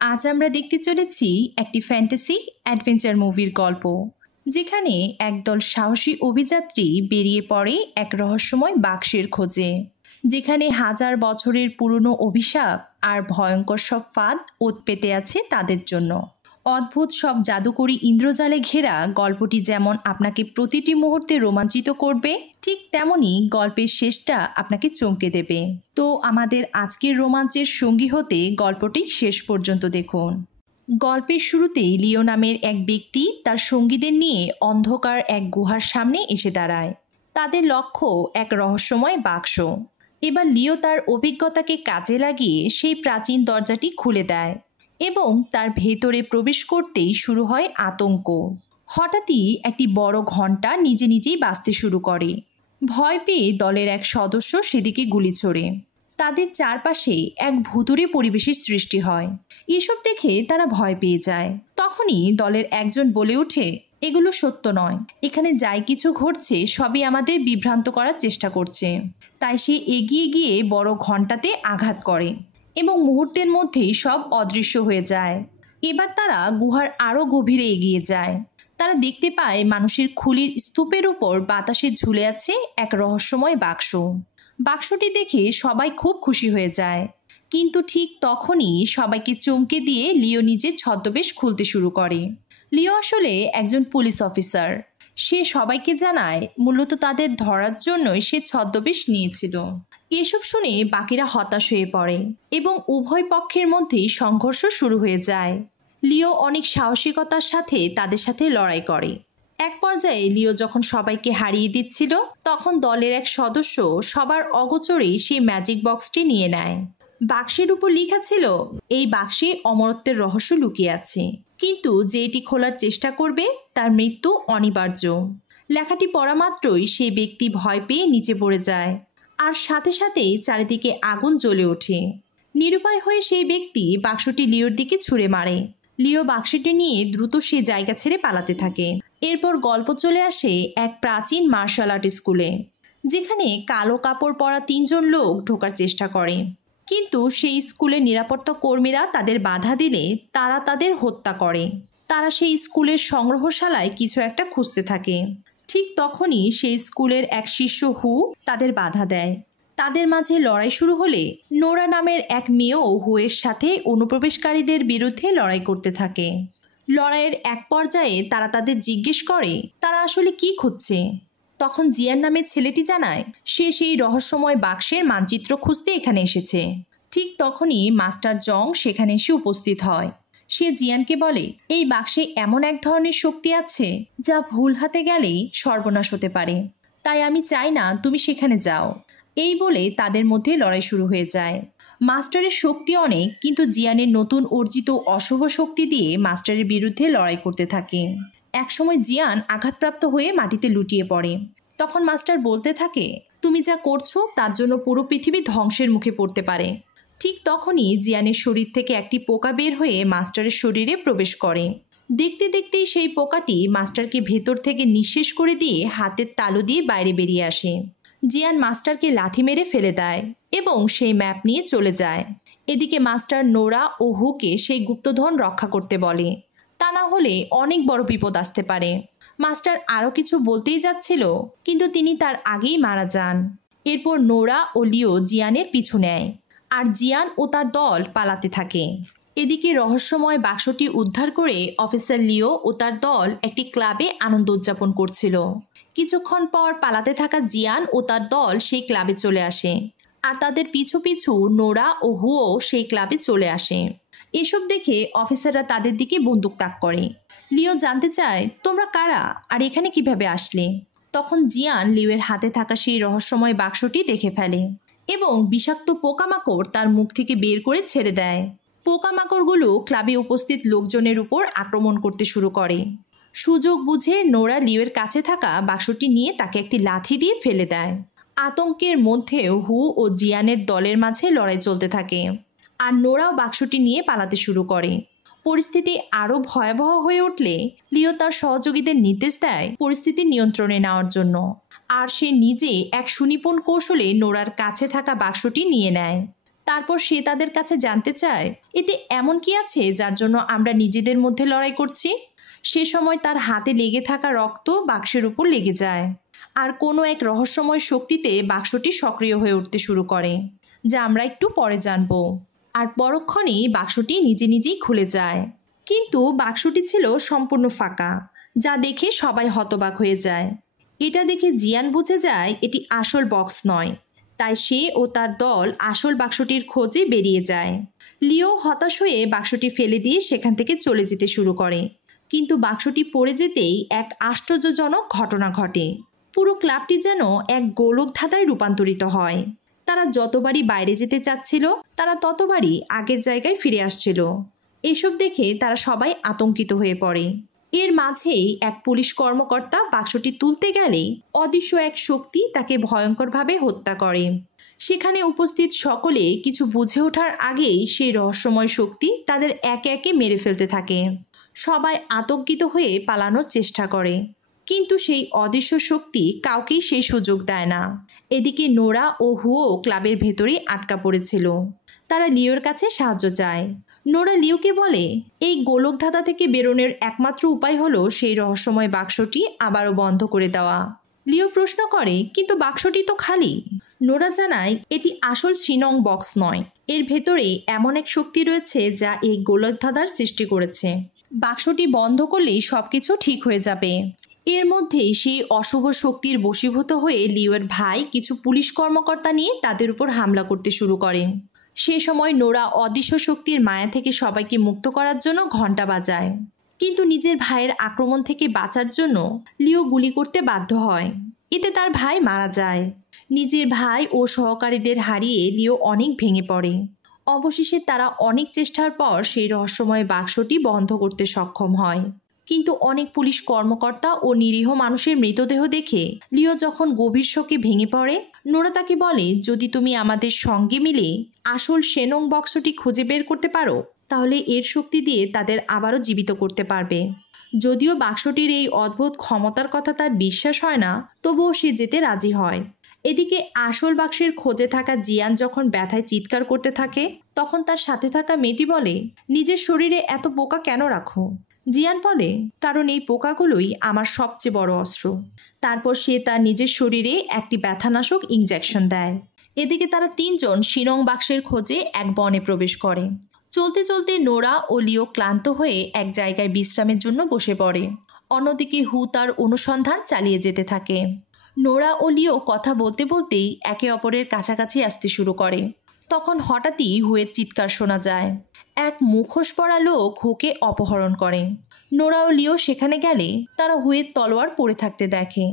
আজ আমরা দেখতে চলেছি একটি ফ্যান্টাসি অ্যাডভেঞ্চার মুভির গল্প, যেখানে একদল সাহসী অভিযাত্রী বেরিয়ে পড়ে এক রহস্যময় বাক্সের খোঁজে, যেখানে হাজার বছরের পুরনো অভিশাপ আর ভয়ঙ্কর সব ফাঁদ ওত পেতে আছে তাদের জন্য। অদ্ভুত সব জাদুকরী ইন্দ্রজালে ঘেরা গল্পটি যেমন আপনাকে প্রতিটি মুহূর্তে রোমাঞ্চিত করবে, ঠিক তেমনই গল্পের শেষটা আপনাকে চমকে দেবে। তো আমাদের আজকের রোমাঞ্চের সঙ্গী হতে গল্পটি শেষ পর্যন্ত দেখুন। গল্পের শুরুতেই লিও নামের এক ব্যক্তি তার সঙ্গীদের নিয়ে অন্ধকার এক গুহার সামনে এসে দাঁড়ায়। তাদের লক্ষ্য এক রহস্যময় বাক্স। এবার লিও তার অভিজ্ঞতাকে কাজে লাগিয়ে সেই প্রাচীন দরজাটি খুলে দেয় এবং তার ভেতরে প্রবেশ করতেই শুরু হয় আতঙ্ক। হঠাৎই একটি বড় ঘণ্টা নিজে নিজেই বাজতে শুরু করে। ভয় পেয়ে দলের এক সদস্য সেদিকে গুলি ছোড়ে। তাদের চারপাশে এক ভুতুড়ে পরিবেশের সৃষ্টি হয়। এসব দেখে তারা ভয় পেয়ে যায়। তখনই দলের একজন বলে ওঠে, এগুলো সত্য নয়, এখানে যাই কিছু ঘটছে সবই আমাদের বিভ্রান্ত করার চেষ্টা করছে। তাই সে এগিয়ে গিয়ে বড় ঘণ্টাতে আঘাত করে এবং মুহূর্তের মধ্যেই সব অদৃশ্য হয়ে যায়। এবার তারা গুহার আরও গভীরে এগিয়ে যায়। তারা দেখতে পায় মানুষের খুলির স্তূপের উপর বাতাসে ঝুলে আছে এক রহস্যময় বাক্স। বাক্সটি দেখে সবাই খুব খুশি হয়ে যায়, কিন্তু ঠিক তখনই সবাইকে চমকে দিয়ে লিও নিজের ছদ্মবেশ খুলতে শুরু করে। লিও আসলে একজন পুলিশ অফিসার। সে সবাইকে জানায় মূলত তাদের ধরার জন্যই সে ছদ্মবেশ নিয়েছিল। এসব শুনে বাকিরা হতাশ হয়ে পড়ে এবং উভয় পক্ষের মধ্যেই সংঘর্ষ শুরু হয়ে যায়। লিও অনেক সাহসিকতার সাথে তাদের সাথে লড়াই করে। এক পর্যায়ে লিও যখন সবাইকে হারিয়ে দিচ্ছিল, তখন দলের এক সদস্য সবার অগোচরেই সেই ম্যাজিক বক্সটি নিয়ে নেয়। বাক্সের উপর লেখা ছিল, এই বাক্সে অমরত্বের রহস্য লুকিয়ে আছে, কিন্তু যে এটি খোলার চেষ্টা করবে তার মৃত্যু অনিবার্য। লেখাটি পড়া মাত্রই সেই ব্যক্তি ভয় পেয়ে নিচে পড়ে যায়, আর সাথে সাথেই চারিদিকে আগুন জ্বলে ওঠে। নিরুপায় হয়ে সেই ব্যক্তি বাক্সটি লিওর দিকে ছুঁড়ে মারে। লিও বাক্সটি নিয়ে দ্রুত সেই জায়গা ছেড়ে পালাতে থাকে। এরপর গল্প চলে আসে এক প্রাচীন মার্শাল আর্ট স্কুলে, যেখানে কালো কাপড় পরা 3 জন লোক ঢোকার চেষ্টা করে, কিন্তু সেই স্কুলের নিরাপত্তা কর্মীরা তাদের বাধা দিলে তারা তাদের হত্যা করে। তারা সেই স্কুলের সংগ্রহশালায় কিছু একটা খুঁজতে থাকে। ঠিক তখনই সেই স্কুলের এক শিষ্য হু তাদের বাধা দেয়। তাদের মাঝে লড়াই শুরু হলে নোরা নামের এক মেয়েও হুয়ের সাথে অনুপ্রবেশকারীদের বিরুদ্ধে লড়াই করতে থাকে। লড়াইয়ের এক পর্যায়ে তারা তাদের জিজ্ঞেস করে তারা আসলে কি খুঁজছে। তখন জিয়ান নামের ছেলেটি জানায় সে সেই রহস্যময় বাক্সের মানচিত্র খুঁজতে এখানে এসেছে। ঠিক তখনই মাস্টার জং সেখানে এসে উপস্থিত হয়। সে জিয়ানকে বলে, এই বাক্সে এমন এক ধরনের শক্তি আছে যা ভুল হাতে গেলেই সর্বনাশ হতে পারে, তাই আমি চাই না তুমি সেখানে যাও। এই বলে তাদের মধ্যে লড়াই শুরু হয়ে যায়। মাস্টারের শক্তি অনেক, কিন্তু জিয়ানের নতুন অর্জিত অশুভ শক্তি দিয়ে মাস্টারের বিরুদ্ধে লড়াই করতে থাকে। একসময় জিয়ান আঘাতপ্রাপ্ত হয়ে মাটিতে লুটিয়ে পড়ে। তখন মাস্টার বলতে থাকে, তুমি যা করছো তার জন্য পুরো পৃথিবী ধ্বংসের মুখে পড়তে পারে। ঠিক তখনই জিয়ানের শরীর থেকে একটি পোকা বের হয়ে মাস্টারের শরীরে প্রবেশ করে। দেখতে দেখতেই সেই পোকাটি মাস্টারকে ভেতর থেকে নিঃশেষ করে দিয়ে হাতের তালু দিয়ে বাইরে বেরিয়ে আসে। জিয়ান মাস্টারকে লাথি মেরে ফেলে দেয় এবং সেই ম্যাপ নিয়ে চলে যায়। এদিকে মাস্টার নোরা ও হুকে সেই গুপ্তধন রক্ষা করতে বলে, তা না হলে অনেক বড় বিপদ আসতে পারে। মাস্টার আরও কিছু বলতেই যাচ্ছিল, কিন্তু তিনি তার আগেই মারা যান। এরপর নোরা ও লিও জিয়ানের পিছু নেয়, আর জিয়ান ও তার দল পালাতে থাকে। এদিকে রহস্যময় বাক্সটি উদ্ধার করে অফিসার লিও ও তার দল একটি ক্লাবে আনন্দ উদযাপন করছিল। কিছুক্ষণ পর পালাতে থাকা জিয়ান ও তার দল সেই ক্লাবে চলে আসে, আর তাদের পিছু পিছু নোরা ও হুও সেই ক্লাবে চলে আসে। এসব দেখে অফিসাররা তাদের দিকে বন্দুক তাক করে। লিও জানতে চায়, তোমরা কারা আর এখানে কিভাবে আসলে? তখন জিয়ান লিওয়ের হাতে থাকা সেই রহস্যময় বাক্সটি দেখে ফেলে এবং বিষাক্ত পোকামাকড় তার মুখ থেকে বের করে ছেড়ে দেয়। পোকামাকড়গুলো ক্লাবে উপস্থিত লোকজনের উপর আক্রমণ করতে শুরু করে। সুযোগ বুঝে নোরা লিওয়ের কাছে থাকা বাক্সটি নিয়ে তাকে একটি লাথি দিয়ে ফেলে দেয়। আতঙ্কের মধ্যেও হু ও জিয়ানের দলের মাঝে লড়াই চলতে থাকে, আর নোরাও বাক্সটি নিয়ে পালাতে শুরু করে। পরিস্থিতি আরও ভয়াবহ হয়ে উঠলে লিও তার সহযোগীদের নির্দেশ দেয় পরিস্থিতি নিয়ন্ত্রণে নেওয়ার জন্য, আর সে নিজে এক সুনিপুণ কৌশলে নোরার কাছে থাকা বাক্সটি নিয়ে নেয়। তারপর সে তাদের কাছে জানতে চায় এতে এমন কি আছে যার জন্য আমরা নিজেদের মধ্যে লড়াই করছি। সে সময় তার হাতে লেগে থাকা রক্ত বাক্সের উপর লেগে যায় আর কোনো এক রহস্যময় শক্তিতে বাক্সটি সক্রিয় হয়ে উঠতে শুরু করে, যা আমরা একটু পরে জানব। আর পরক্ষণেই বাক্সটি নিজে নিজেই খুলে যায়, কিন্তু বাক্সটি ছিল সম্পূর্ণ ফাঁকা, যা দেখে সবাই হতবাক হয়ে যায়। এটা দেখে জিয়ান বুঝে যায় এটি আসল বক্স নয়, তাই সে ও তার দল আসল বাক্সটির খোঁজে বেরিয়ে যায়। লিও হতাশ হয়ে বাক্সটি ফেলে দিয়ে সেখান থেকে চলে যেতে শুরু করে, কিন্তু বাক্সটি পড়ে যেতেই এক আশ্চর্যজনক ঘটনা ঘটে। পুরো ক্লাবটি যেন এক গোলক ধাঁধায় রূপান্তরিত হয়। তারা যতবারই বাইরে যেতে চাচ্ছিল তারা ততবারই আগের জায়গায় ফিরে আসছিল। এসব দেখে তারা সবাই আতঙ্কিত হয়ে পড়ে। এর মাঝেই এক পুলিশ কর্মকর্তা বাক্সটি তুলতে গেলে অদৃশ্য এক শক্তি তাকে ভয়ঙ্করভাবে হত্যা করে। সেখানে উপস্থিত সকলে কিছু বুঝে ওঠার আগেই সেই রহস্যময় শক্তি তাদের একে একে মেরে ফেলতে থাকে। সবাই আতঙ্কিত হয়ে পালানোর চেষ্টা করে, কিন্তু সেই অদৃশ্য শক্তি কাউকেই সেই সুযোগ দেয় না। এদিকে নোরা ও হুও ক্লাবের ভেতরেই আটকা পড়েছিল। তারা লিওর কাছে সাহায্য চায়। নোরা লিওকে বলে এই গোলক ধাঁধা থেকে বেরোনোর একমাত্র উপায় হলো সেই রহস্যময় বাক্সটি আবারও বন্ধ করে দেওয়া। লিও প্রশ্ন করে, কিন্তু বাক্সটি তো খালি। নোরা জানায় এটি আসল শিনং বক্স নয়, এর ভেতরে এমন এক শক্তি রয়েছে যা এই গোলক ধাঁধার সৃষ্টি করেছে। বাক্সটি বন্ধ করলেই সবকিছু ঠিক হয়ে যাবে। এর মধ্যেই সেই অশুভ শক্তির বশীভূত হয়ে লিওর ভাই কিছু পুলিশ কর্মকর্তা নিয়ে তাদের উপর হামলা করতে শুরু করে। সে সময় নোরা অদৃশ্য শক্তির মায়া থেকে সবাইকে মুক্ত করার জন্য ঘণ্টা বাজায়, কিন্তু নিজের ভাইয়ের আক্রমণ থেকে বাঁচার জন্য লিও গুলি করতে বাধ্য হয়। এতে তার ভাই মারা যায়। নিজের ভাই ও সহকারীদের হারিয়ে লিও অনেক ভেঙে পড়ে। অবশেষে তারা অনেক চেষ্টার পর সেই রহস্যময় বাক্সটি বন্ধ করতে সক্ষম হয়, কিন্তু অনেক পুলিশ কর্মকর্তা ও নিরীহ মানুষের মৃতদেহ দেখে লিও যখন গভীর শোকে ভেঙে পড়ে, নোরা তাকে বলে যদি তুমি আমাদের সঙ্গে মিলে আসল শেনং বক্সটি খুঁজে বের করতে পারো তাহলে এর শক্তি দিয়ে তাদের আবারও জীবিত করতে পারবে। যদিও বাক্সটির এই অদ্ভুত ক্ষমতার কথা তার বিশ্বাস হয় না, তবুও সে যেতে রাজি হয়। এদিকে আসল বাক্সের খোঁজে থাকা জিয়ান যখন ব্যথায় চিৎকার করতে থাকে, তখন তার সাথে থাকা মেয়েটি বলে নিজের শরীরে এত পোকা কেন রাখো? জিয়ান বলে কারণ এই পোকাগুলোই আমার সবচেয়ে বড় অস্ত্র। তারপর সে তার নিজের শরীরে একটি ব্যথানাশক ইনজেকশন দেয়। এদিকে তারা তিনজন শিনং বাক্সের খোঁজে এক বনে প্রবেশ করে। চলতে চলতে নোরা ও লিও ক্লান্ত হয়ে এক জায়গায় বিশ্রামের জন্য বসে পড়ে। অন্যদিকে হু তার অনুসন্ধান চালিয়ে যেতে থাকে। নোরা ও লিও কথা বলতে বলতেই একে অপরের কাছাকাছি আসতে শুরু করে। তখন হঠাৎই হুয়ের চিৎকার শোনা যায়। এক মুখোশ পরা লোক হুকে অপহরণ করে। নোরা ও লিও সেখানে গেলে তারা হুয়ের তলোয়ার পড়ে থাকতে দেখে।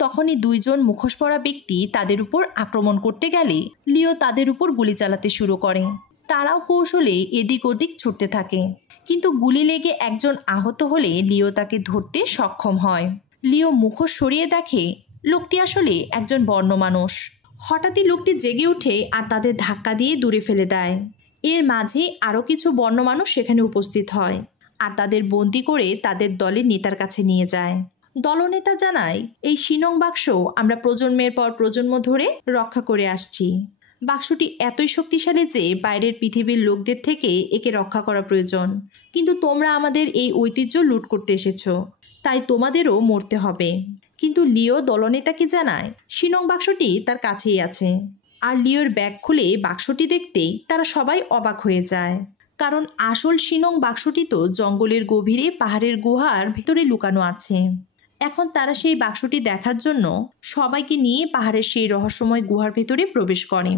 তখনই দুইজন মুখোশ পরা ব্যক্তি তাদের উপর আক্রমণ করতে গেলে লিও তাদের উপর গুলি চালাতে শুরু করে। তারাও কৌশলে এদিক ওদিক ছুটতে থাকে, কিন্তু গুলি লেগে একজন আহত হলে লিও তাকে ধরতে সক্ষম হয়। লিও মুখোশ সরিয়ে দেখে লোকটি আসলে একজন বন্য মানুষ। হঠাৎই লোকটি জেগে ওঠে আর তাদের ধাক্কা দিয়ে দূরে ফেলে দেয়। এর মাঝে আরও কিছু বন্য মানুষ সেখানে উপস্থিত হয় আর তাদের বন্দি করে তাদের দলের নেতার কাছে নিয়ে যায়। দলনেতা জানায় এই শিনং বাক্স আমরা প্রজন্মের পর প্রজন্ম ধরে রক্ষা করে আসছি। বাক্সটি এতই শক্তিশালী যে বাইরের পৃথিবীর লোকদের থেকে একে রক্ষা করা প্রয়োজন, কিন্তু তোমরা আমাদের এই ঐতিহ্য লুট করতে এসেছো, তাই তোমাদেরও মরতে হবে। কিন্তু লিও দলনেতাকে জানায় শিনং বাক্সটি তার কাছেই আছে। আর লিওর ব্যাগ খুলে বাক্সটি দেখতেই তারা সবাই অবাক হয়ে যায়, কারণ আসল শিনং বাক্সটি তো জঙ্গলের গভীরে পাহাড়ের গুহার ভিতরে লুকানো আছে। এখন তারা সেই বাক্সটি দেখার জন্য সবাইকে নিয়ে পাহাড়ের সেই রহস্যময় গুহার ভেতরে প্রবেশ করে।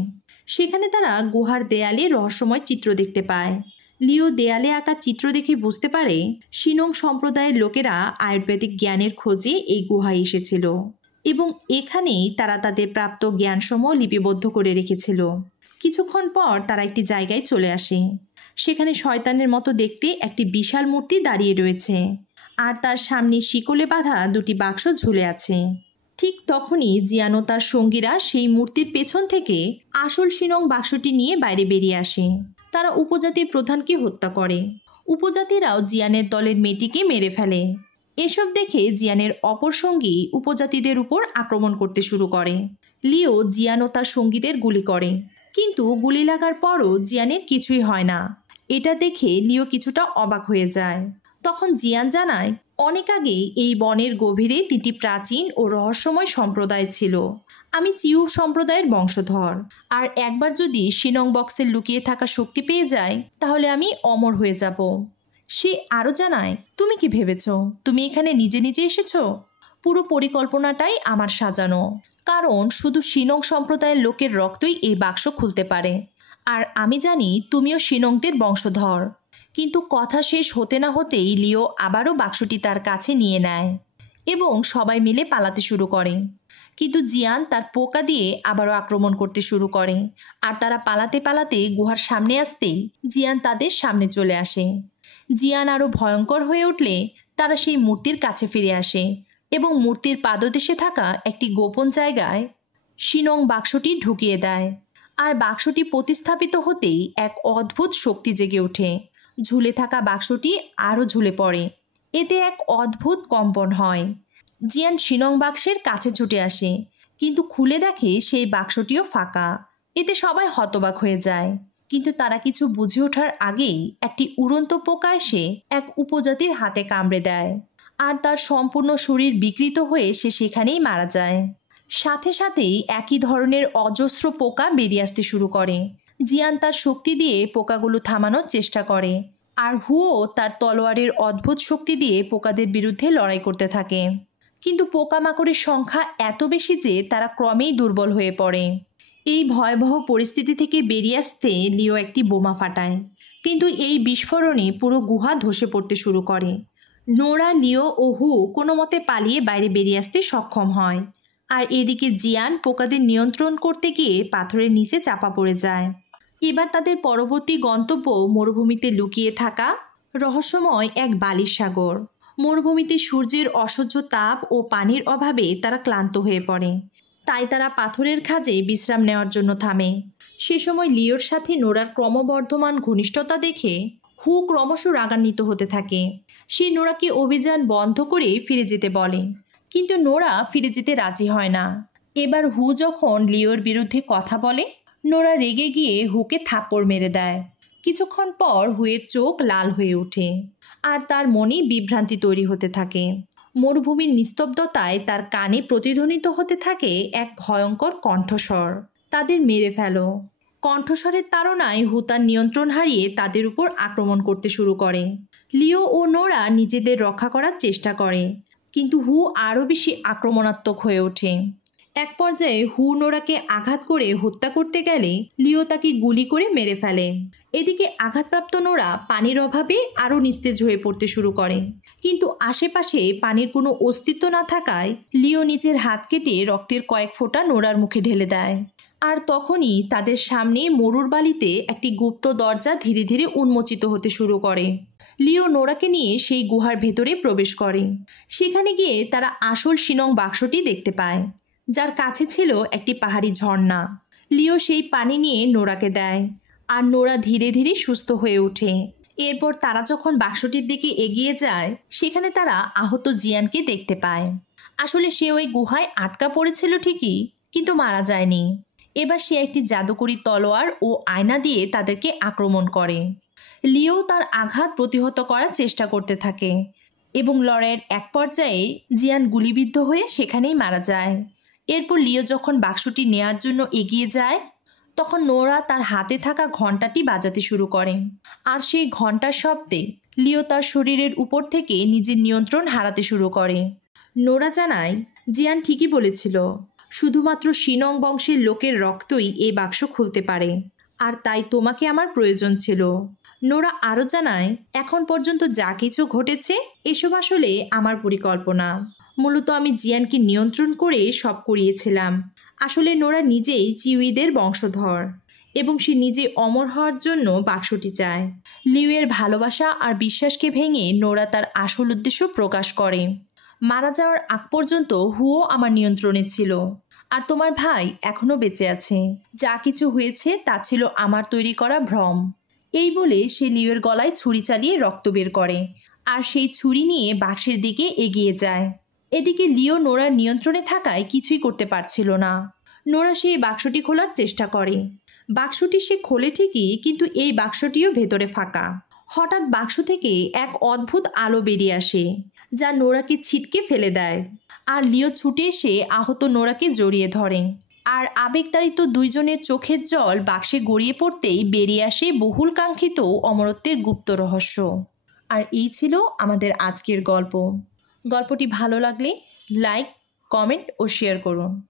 সেখানে তারা গুহার দেয়ালে রহস্যময় চিত্র দেখতে পায়। লিও দেয়ালে আঁকা চিত্র দেখে বুঝতে পারে শিনং সম্প্রদায়ের লোকেরা আয়ুর্বেদিক জ্ঞানের খোঁজে এই গুহায় এসেছিল এবং এখানেই তারা তাদের প্রাপ্ত জ্ঞানসমূহ লিপিবদ্ধ করে রেখেছিল। কিছুক্ষণ পর তারা একটি জায়গায় চলে আসে। সেখানে শয়তানের মতো দেখতে একটি বিশাল মূর্তি দাঁড়িয়ে রয়েছে আর তার সামনে শিকলে বাঁধা দুটি বাক্স ঝুলে আছে। ঠিক তখনই জিয়ান ও তার সঙ্গীরা সেই মূর্তির পেছন থেকে আসল শিনং বাক্সটি নিয়ে বাইরে বেরিয়ে আসে। তারা উপজাতির প্রধানকে হত্যা করে। উপজাতিরাও জিয়ানের দলের মেয়েটিকে মেরে ফেলে। এসব দেখে জিয়ানের অপর সঙ্গী উপজাতিদের উপর আক্রমণ করতে শুরু করে। লিও জিয়ান ও তার সঙ্গীদের গুলি করে, কিন্তু গুলি লাগার পরও জিয়ানের কিছুই হয় না। এটা দেখে লিও কিছুটা অবাক হয়ে যায়। তখন জিয়ান জানায়, অনেক আগে এই বনের গভীরে 3টি প্রাচীন ও রহস্যময় সম্প্রদায় ছিল। আমি চিউ সম্প্রদায়ের বংশধর, আর একবার যদি শিনং বক্সে লুকিয়ে থাকা শক্তি পেয়ে যাই তাহলে আমি অমর হয়ে যাব। সে আরও জানায়, তুমি কি ভেবেছ তুমি এখানে নিজে নিজে এসেছো? পুরো পরিকল্পনাটাই আমার সাজানো, কারণ শুধু শিনং সম্প্রদায়ের লোকের রক্তই এই বাক্স খুলতে পারে। আর আমি জানি তুমিও শিনংদের বংশধর। কিন্তু কথা শেষ হতে না হতেই লিও আবারও বাক্সটি তার কাছে নিয়ে নেয় এবং সবাই মিলে পালাতে শুরু করে। কিন্তু জিয়ান তার পোকা দিয়ে আবারও আক্রমণ করতে শুরু করে, আর তারা পালাতে পালাতে গুহার সামনে আসতেই জিয়ান তাদের সামনে চলে আসে। জিয়ান আরও ভয়ঙ্কর হয়ে উঠলে তারা সেই মূর্তির কাছে ফিরে আসে এবং মূর্তির পাদদেশে থাকা একটি গোপন জায়গায় শিনং বাক্সটি ঢুকিয়ে দেয়। আর বাক্সটি প্রতিস্থাপিত হতেই এক অদ্ভুত শক্তি জেগে ওঠে। ঝুলে থাকা বাক্সটি আরও ঝুলে পড়ে। এতে এক অদ্ভুত কম্পন হয়। জিয়ান শিনং বাক্সের কাছে ছুটে আসে, কিন্তু খুলে দেখে সেই বাক্সটিও ফাঁকা। এতে সবাই হতবাক হয়ে যায়। কিন্তু তারা কিছু বুঝে ওঠার আগেই একটি উড়ন্ত পোকা এসে এক উপজাতির হাতে কামড়ে দেয়, আর তার সম্পূর্ণ শরীর বিকৃত হয়ে সে সেখানেই মারা যায়। সাথে সাথেই একই ধরনের অজস্র পোকা বেরিয়ে আসতে শুরু করে। জিয়ান তার শক্তি দিয়ে পোকাগুলো থামানোর চেষ্টা করে, আর হুও তার তলোয়ারের অদ্ভুত শক্তি দিয়ে পোকাদের বিরুদ্ধে লড়াই করতে থাকে। কিন্তু পোকামাকড়ের সংখ্যা এত বেশি যে তারা ক্রমেই দুর্বল হয়ে পড়ে। এই ভয়াবহ পরিস্থিতি থেকে বেরিয়ে আসতে লিও একটি বোমা ফাটায়, কিন্তু এই বিস্ফোরণে পুরো গুহা ধসে পড়তে শুরু করে। নোরা, লিও ও হু কোনো মতে পালিয়ে বাইরে বেরিয়ে আসতে সক্ষম হয়, আর এদিকে জিয়ান পোকাদের নিয়ন্ত্রণ করতে গিয়ে পাথরের নিচে চাপা পড়ে যায়। এবার তাদের পরবর্তী গন্তব্য মরুভূমিতে লুকিয়ে থাকা রহস্যময় এক বালির সাগর। মরুভূমিতে সূর্যের অসহ্য তাপ ও পানির অভাবে তারা ক্লান্ত হয়ে পড়ে, তাই তারা পাথরের খাঁজে বিশ্রাম নেওয়ার জন্য থামে। সে সময় লিওর সাথে নোরার ক্রমবর্ধমান ঘনিষ্ঠতা দেখে হু ক্রমশ রাগান্বিত হতে থাকে। সে নোরাকে অভিযান বন্ধ করে ফিরে যেতে বলে, কিন্তু নোরা ফিরে যেতে রাজি হয় না। এবার হু যখন লিওর বিরুদ্ধে কথা বলে, নোরা রেগে গিয়ে হুকে থাপ্পড় মেরে দেয়। কিছুক্ষণ পর হুয়ের চোখ লাল হয়ে ওঠে, আর তার মনে বিভ্রান্তি তৈরি হতে থাকে। মরুভূমির নিস্তব্ধতায় তার কানে প্রতিধ্বনিত হতে থাকে এক ভয়ঙ্কর কণ্ঠস্বর, তাদের মেরে ফেলো। কণ্ঠস্বরের তাড়নায় হু তার নিয়ন্ত্রণ হারিয়ে তাদের উপর আক্রমণ করতে শুরু করে। লিও ও নোরা নিজেদের রক্ষা করার চেষ্টা করে, কিন্তু হু আরও বেশি আক্রমণাত্মক হয়ে ওঠে। এক পর্যায়ে হু নোরাকে আঘাত করে হত্যা করতে গেলে লিও তাকে গুলি করে মেরে ফেলে। এদিকে আঘাতপ্রাপ্ত নোরা পানির অভাবে আরও নিস্তেজ হয়ে পড়তে শুরু করে, কিন্তু আশেপাশে পানির কোনো অস্তিত্ব না থাকায় লিও নিজের হাত কেটে রক্তের কয়েক ফোঁটা নোরার মুখে ঢেলে দেয়। আর তখনই তাদের সামনে মরুর বালিতে একটি গুপ্ত দরজা ধীরে ধীরে উন্মোচিত হতে শুরু করে। লিও নোরাকে নিয়ে সেই গুহার ভেতরে প্রবেশ করে। সেখানে গিয়ে তারা আসল শিনং বাক্সটি দেখতে পায়, যার কাছে ছিল একটি পাহাড়ি ঝর্ণা। লিও সেই পানি নিয়ে নোরাকে দেয়, আর নোরা ধীরে ধীরে সুস্থ হয়ে ওঠে। এরপর তারা যখন বাক্সটির দিকে এগিয়ে যায়, সেখানে তারা আহত জিয়ানকে দেখতে পায়। আসলে সে ওই গুহায় আটকা পড়েছিল ঠিকই, কিন্তু মারা যায়নি। এবার সে একটি জাদুকরি তলোয়ার ও আয়না দিয়ে তাদেরকে আক্রমণ করে। লিও তার আঘাত প্রতিহত করার চেষ্টা করতে থাকে, এবং লড়াইয়ের এক পর্যায়ে জিয়ান গুলিবিদ্ধ হয়ে সেখানেই মারা যায়। এরপর লিও যখন বাক্সটি নেয়ার জন্য এগিয়ে যায়, তখন নোরা তার হাতে থাকা ঘণ্টাটি বাজাতে শুরু করে, আর সেই ঘণ্টার শব্দে লিও তার শরীরের উপর থেকে নিজের নিয়ন্ত্রণ হারাতে শুরু করে। নোরা জানায়, জিয়ান ঠিকই বলেছিল, শুধুমাত্র শিনং বংশের লোকের রক্তই এই বাক্স খুলতে পারে, আর তাই তোমাকে আমার প্রয়োজন ছিল। নোরা আরও জানায়, এখন পর্যন্ত যা কিছু ঘটেছে এসব আসলে আমার পরিকল্পনা। মূলত আমি জিয়ানকে নিয়ন্ত্রণ করে সব করিয়েছিলাম। আসলে নোরা নিজেই চিউইদের বংশধর, এবং সে নিজে অমর হওয়ার জন্য বাক্সটি চায়। লিউয়ের ভালোবাসা আর বিশ্বাসকে ভেঙে নোরা তার আসল উদ্দেশ্য প্রকাশ করে। মারা যাওয়ার আগ পর্যন্ত হুও আমার নিয়ন্ত্রণে ছিল, আর তোমার ভাই এখনও বেঁচে আছে। যা কিছু হয়েছে তা ছিল আমার তৈরি করা ভ্রম। এই বলে সে লিউয়ের গলায় ছুরি চালিয়ে রক্ত বের করে, আর সেই ছুরি নিয়ে বাক্সের দিকে এগিয়ে যায়। এদিকে লিও নোরার নিয়ন্ত্রণে থাকায় কিছুই করতে পারছিল না। নোরা সেই বাক্সটি খোলার চেষ্টা করে। বাক্সটি সে খোলে ঠিকই, কিন্তু এই বাক্সটিও ভেতরে ফাঁকা। হঠাৎ বাক্স থেকে এক অদ্ভুত আলো বেরিয়ে আসে, যা নোরাকে ছিটকে ফেলে দেয়। আর লিও ছুটে এসে আহত নোরাকে জড়িয়ে ধরে। আর আবেগতাড়িত দুইজনের চোখের জল বাক্সে গড়িয়ে পড়তেই বেরিয়ে আসে বহুল কাঙ্ক্ষিত অমরত্বের গুপ্ত রহস্য। আর এই ছিল আমাদের আজকের গল্প। গল্পটি ভালো লাগলে লাইক, কমেন্ট ও শেয়ার করুন।